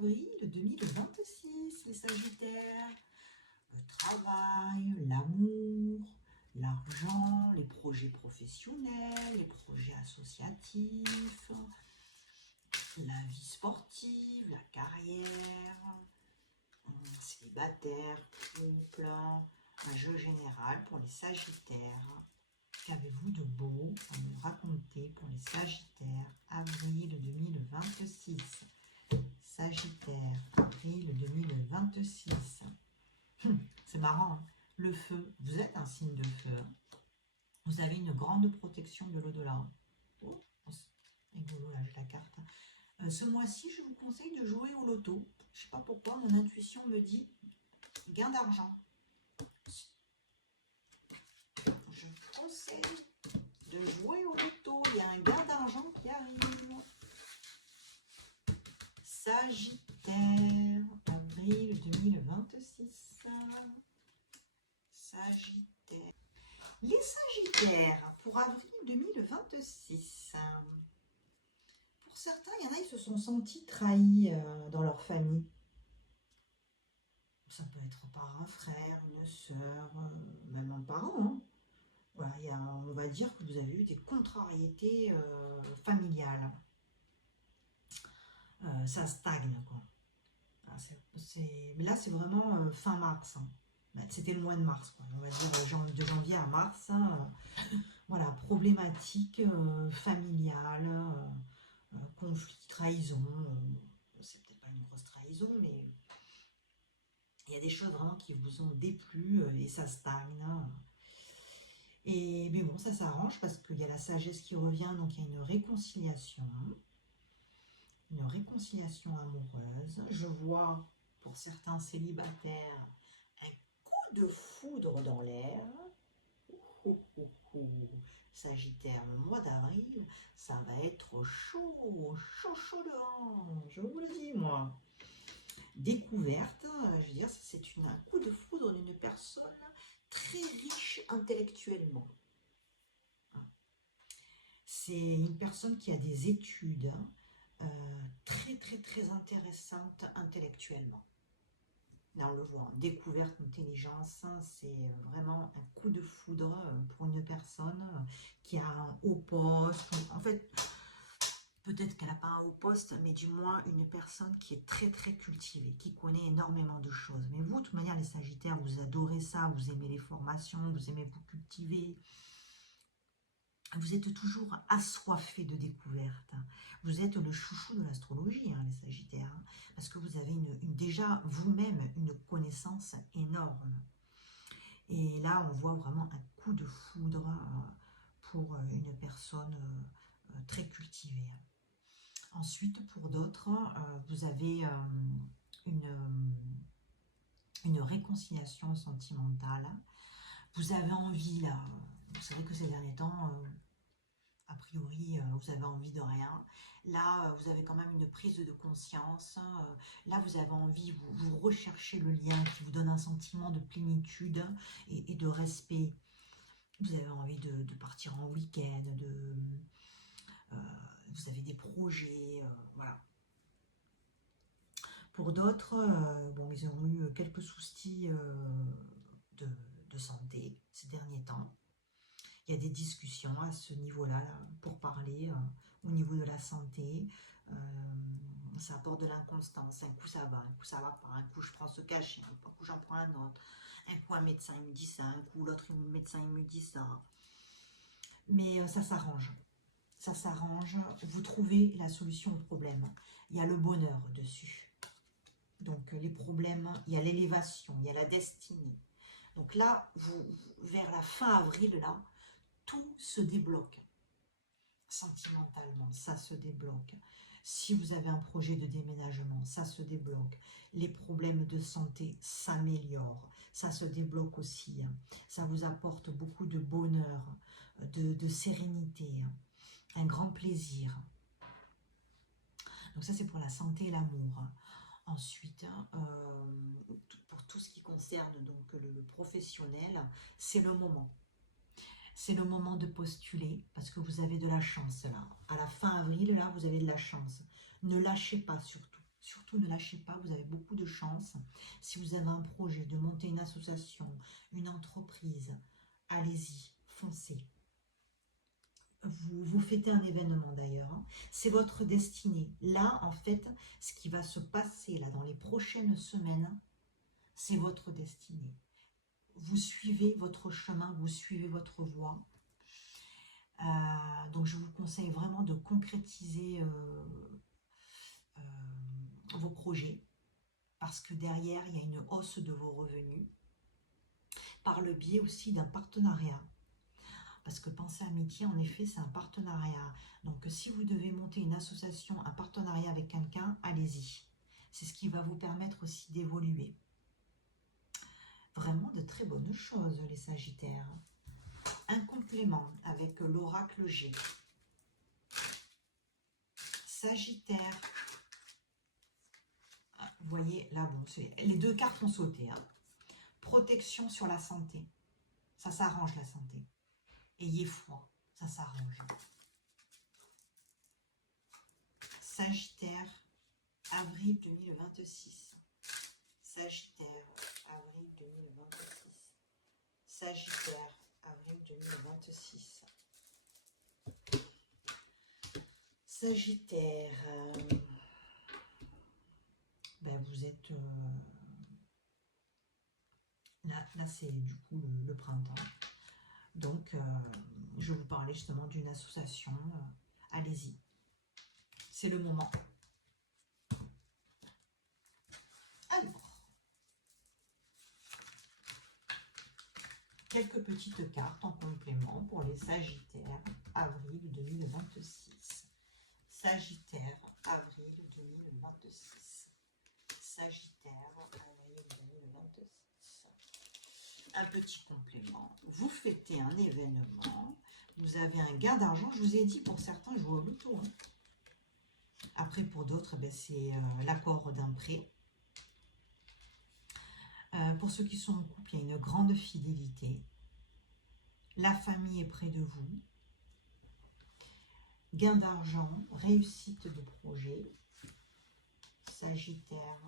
avril 2026, les Sagittaires. Le travail, l'amour, l'argent, les projets professionnels, les projets associatifs, la vie sportive, la carrière, célibataire, couple, un jeu général pour les Sagittaires. Qu'avez-vous de beau à me raconter pour les Sagittaires, avril 2026? Sagittaire, avril 2026. C'est marrant, hein. Le feu, vous êtes un signe de feu. Vous avez une grande protection de l'au-delà. Oh, rigolo, là, j'ai la carte. Ce mois-ci, je vous conseille de jouer au loto. Je ne sais pas pourquoi, mon intuition me dit gain d'argent. Je vous conseille de jouer au loto. Il y a un gain d'argent qui arrive. Sagittaire, avril 2026. Sagittaire. Les Sagittaires, pour avril 2026. Pour certains, il y en a, ils se sont sentis trahis dans leur famille. Ça peut être par un frère, une sœur, même un parent. Hein. Voilà, on va dire que vous avez eu des contrariétés familiales. Ça stagne, quoi. Mais là, c'est vraiment fin mars. Hein. C'était le mois de mars, quoi. On va dire de janvier à mars. Hein, voilà, problématique familiale, conflit, trahison. C'est peut-être pas une grosse trahison, mais il y a des choses vraiment qui vous ont déplu et ça stagne. Hein. Mais bon, ça s'arrange parce qu'il y a la sagesse qui revient, donc il y a une réconciliation. Une réconciliation amoureuse. Je vois, pour certains célibataires, un coup de foudre dans l'air. Sagittaire, le mois d'avril, ça va être chaud, chaud dehors, je vous le dis, moi. Découverte, je veux dire, c'est un coup de foudre d'une personne très riche intellectuellement. C'est une personne qui a des études très intéressante intellectuellement. Là, on le voit, découverte, intelligence, c'est vraiment un coup de foudre pour une personne qui a un haut poste. En fait, peut-être qu'elle n'a pas un haut poste, mais du moins une personne qui est très cultivée, qui connaît énormément de choses. Mais vous, de toute manière, les Sagittaires, vous adorez ça, vous aimez les formations, vous aimez vous cultiver. Vous êtes toujours assoiffé de découvertes. Vous êtes le chouchou de l'astrologie, hein, les Sagittaires. Hein, parce que vous avez déjà vous-même une connaissance énorme. Et là, on voit vraiment un coup de foudre pour une personne très cultivée. Ensuite, pour d'autres, vous avez une réconciliation sentimentale. Vous avez envie, là, c'est vrai que ces derniers temps... a priori, vous avez envie de rien. Là, vous avez quand même une prise de conscience. Là, vous avez envie, vous recherchez le lien qui vous donne un sentiment de plénitude et de respect. Vous avez envie de partir en week-end, vous avez des projets, voilà. Pour d'autres, bon, ils ont eu quelques soucis de santé ces derniers temps. Il y a des discussions à ce niveau-là pour parler au niveau de la santé. Ça apporte de l'inconstance. Un coup ça va pas. Un coup je prends ce cachet, un coup j'en prends un autre. Un coup un médecin il me dit ça, un coup l'autre médecin il me dit ça. Mais ça s'arrange. Ça s'arrange. Vous trouvez la solution au problème. Il y a le bonheur dessus. Donc les problèmes, il y a l'élévation, il y a la destinée. Donc là, vers la fin avril, là, tout se débloque. Sentimentalement, ça se débloque. Si vous avez un projet de déménagement, ça se débloque. Les problèmes de santé s'améliorent. Ça se débloque aussi. Ça vous apporte beaucoup de bonheur, de sérénité, un grand plaisir. Donc ça, c'est pour la santé et l'amour. Ensuite, pour tout ce qui concerne donc le professionnel, c'est le moment. C'est le moment de postuler parce que vous avez de la chance là. À la fin avril, là, vous avez de la chance. Ne lâchez pas surtout. Surtout ne lâchez pas, vous avez beaucoup de chance. Si vous avez un projet de monter une association, une entreprise, allez-y, foncez. Vous fêtez un événement d'ailleurs. Hein. C'est votre destinée. Là, en fait, ce qui va se passer là dans les prochaines semaines, c'est votre destinée. Vous suivez votre chemin, vous suivez votre voie. Donc, je vous conseille vraiment de concrétiser vos projets parce que derrière, il y a une hausse de vos revenus par le biais aussi d'un partenariat. Parce que Pensée Amitié, en effet, c'est un partenariat. Donc, si vous devez monter une association, un partenariat avec quelqu'un, allez-y. C'est ce qui va vous permettre aussi d'évoluer. Vraiment de très bonnes choses, les Sagittaires. Un complément avec l'oracle G. Sagittaire. Vous voyez, là, bon, les deux cartes ont sauté. Hein. Protection sur la santé. Ça s'arrange, la santé. Ayez foi, ça s'arrange. Sagittaire, avril 2026. Sagittaire, avril 2026. Sagittaire, avril 2026. Sagittaire, ben vous êtes... là c'est du coup le printemps. Donc, je vais vous parler justement d'une association. Allez-y, c'est le moment. Alors, quelques petites cartes en complément pour les Sagittaires, avril 2026. Sagittaire, avril 2026. Sagittaire, avril 2026. Un petit complément. Vous fêtez un événement, vous avez un gain d'argent. Je vous ai dit, pour certains, jouez au loto. Hein. Après, pour d'autres, ben, c'est l'accord d'un prêt. Pour ceux qui sont en couple, il y a une grande fidélité. La famille est près de vous. Gain d'argent, réussite de projet. Sagittaire,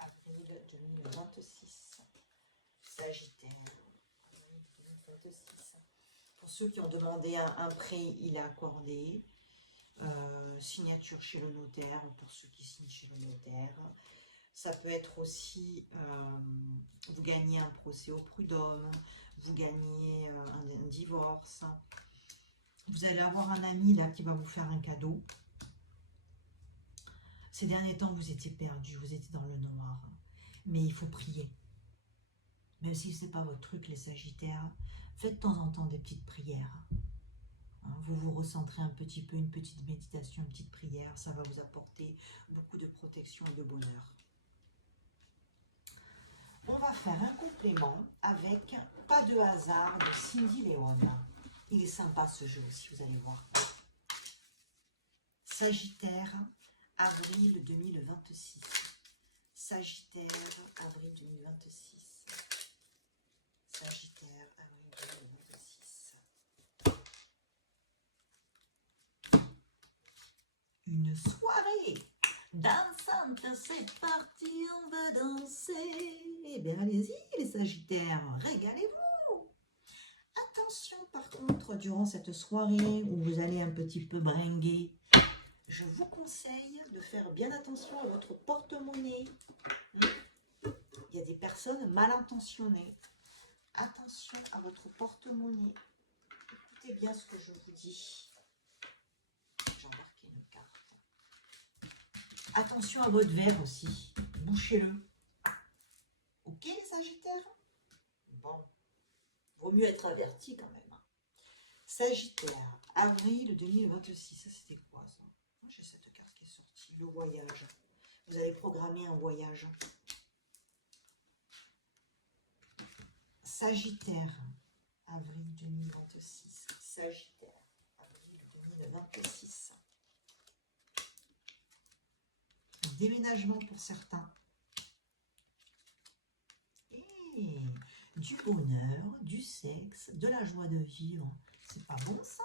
avril 2026. Sagittaire, avril 2026. Pour ceux qui ont demandé un prêt, il est accordé. Signature chez le notaire, pour ceux qui signent chez le notaire. Ça peut être aussi, vous gagnez un procès au prud'homme, vous gagnez un divorce. Vous allez avoir un ami là qui va vous faire un cadeau. Ces derniers temps, vous étiez perdu, vous étiez dans le noir. Mais il faut prier. Même si ce n'est pas votre truc, les Sagittaires, faites de temps en temps des petites prières. Vous vous recentrez un petit peu, une petite méditation, une petite prière. Ça va vous apporter beaucoup de protection et de bonheur. On va faire un complément avec Pas de hasard de Cindy Léon. Il est sympa ce jeu aussi, vous allez voir. Sagittaire, avril 2026. Sagittaire, avril 2026. Sagittaire, avril 2026. Une soirée dansante, c'est parti, on va danser. Eh bien, allez-y, les Sagittaires, régalez-vous. Attention, par contre, durant cette soirée où vous allez un petit peu bringuer, je vous conseille de faire bien attention à votre porte-monnaie. Il y a des personnes mal intentionnées. Attention à votre porte-monnaie. Écoutez bien ce que je vous dis. J'ai embarqué une carte. Attention à votre verre aussi. Bouchez-le. Ok, les Sagittaires? Bon. Vaut mieux être averti quand même. Sagittaire, avril 2026. Ça, c'était quoi, ça? J'ai cette carte qui est sortie. Le voyage. Vous allez programmer un voyage. Sagittaire, avril 2026. Sagittaire, avril 2026. Déménagement pour certains. Et du bonheur, du sexe, de la joie de vivre. C'est pas bon ça?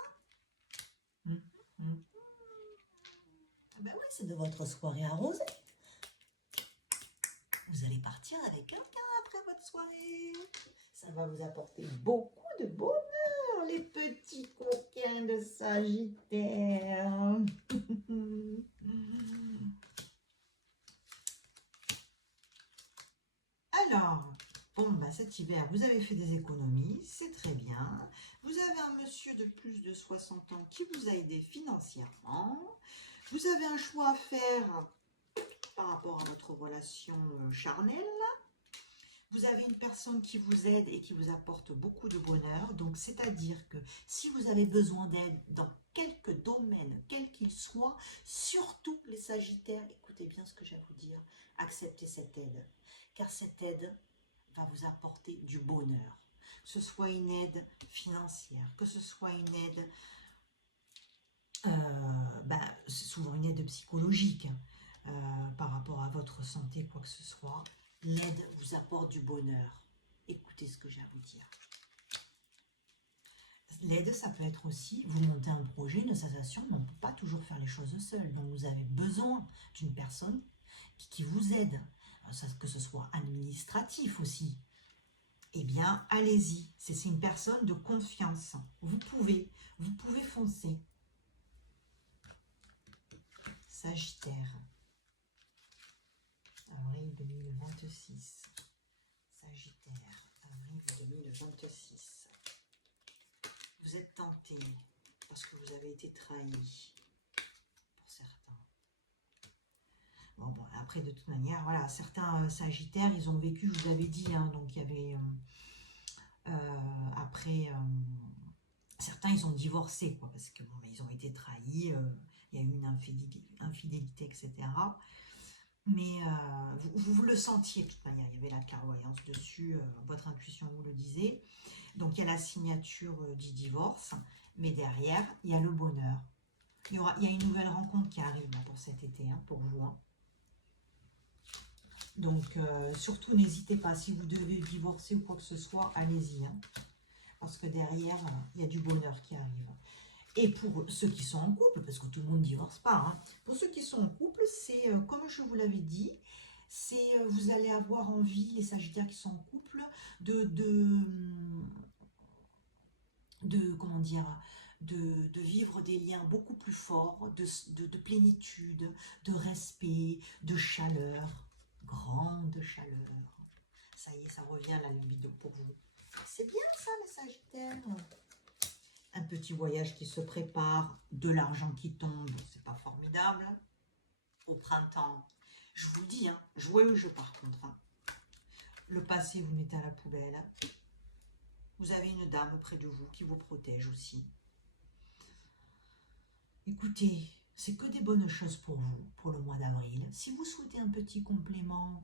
Ben oui, c'est de votre soirée arrosée. rencontrer quelqu'un après votre soirée. Ça va vous apporter beaucoup de bonheur, les petits coquins de Sagittaire. Alors, bon, bah cet hiver, vous avez fait des économies, c'est très bien. Vous avez un monsieur de plus de 60 ans qui vous a aidé financièrement. Vous avez un choix à faire par rapport à votre relation charnelle. Vous avez une personne qui vous aide et qui vous apporte beaucoup de bonheur. Donc, c'est-à-dire que si vous avez besoin d'aide dans quelque domaine, quel qu'il soit, surtout les Sagittaires, écoutez bien ce que j'ai à vous dire, acceptez cette aide. Car cette aide va vous apporter du bonheur. Que ce soit une aide financière, que ce soit une aide, c'est souvent une aide psychologique par rapport à votre santé, quoi que ce soit. L'aide vous apporte du bonheur. Écoutez ce que j'ai à vous dire. L'aide, ça peut être aussi, vous montez un projet, une association, mais on ne peut pas toujours faire les choses seul. Donc, vous avez besoin d'une personne qui vous aide, que ce soit administratif aussi. Eh bien, allez-y. C'est une personne de confiance. Vous pouvez foncer. Sagittaire. Avril 2026. Sagittaire, avril 2026. Vous êtes tenté parce que vous avez été trahi pour certains. Bon, après, de toute manière, voilà, certains Sagittaires, ils ont vécu, je vous avais dit, hein, donc il y avait certains, ils ont divorcé, quoi, parce que bon, ils ont été trahis, il y a eu une infidélité, etc. Mais vous le sentiez de toute manière, il y avait la clairvoyance dessus, votre intuition vous le disait. Donc il y a la signature du divorce, mais derrière, il y a le bonheur. Il y a une nouvelle rencontre qui arrive là, pour cet été, hein, pour juin. Donc surtout n'hésitez pas, si vous devez divorcer ou quoi que ce soit, allez-y. Hein, parce que derrière, il y a du bonheur qui arrive. Et pour ceux qui sont en couple, parce que tout le monde ne divorce pas, hein, pour ceux qui sont en couple, c'est comme je vous l'avais dit, c'est vous allez avoir envie, les Sagittaires qui sont en couple, comment dire, de vivre des liens beaucoup plus forts, de plénitude, de respect, de chaleur, grande chaleur. Ça y est, ça revient la libido pour vous. C'est bien ça, les Sagittaires. Un petit voyage qui se prépare, de l'argent qui tombe, c'est pas formidable. Au printemps, je vous le dis, hein, jouez le jeu par contre. Hein. Le passé, vous mettez à la poubelle. Vous avez une dame près de vous qui vous protège aussi. Écoutez, c'est que des bonnes choses pour vous, pour le mois d'avril. Si vous souhaitez un petit complément,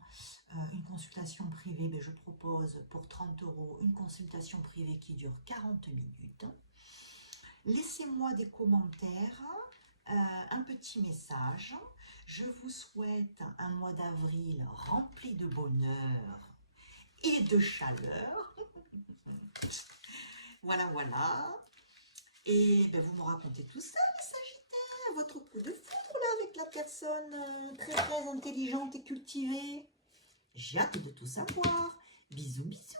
une consultation privée, ben je propose pour 30 € une consultation privée qui dure 40 minutes. Laissez-moi des commentaires, un petit message. Je vous souhaite un mois d'avril rempli de bonheur et de chaleur. Voilà, voilà. Et ben, vous me racontez tout ça, les Sagittaires, votre coup de foudre là avec la personne très très intelligente et cultivée. J'ai hâte de tout savoir. Bisous, bisous.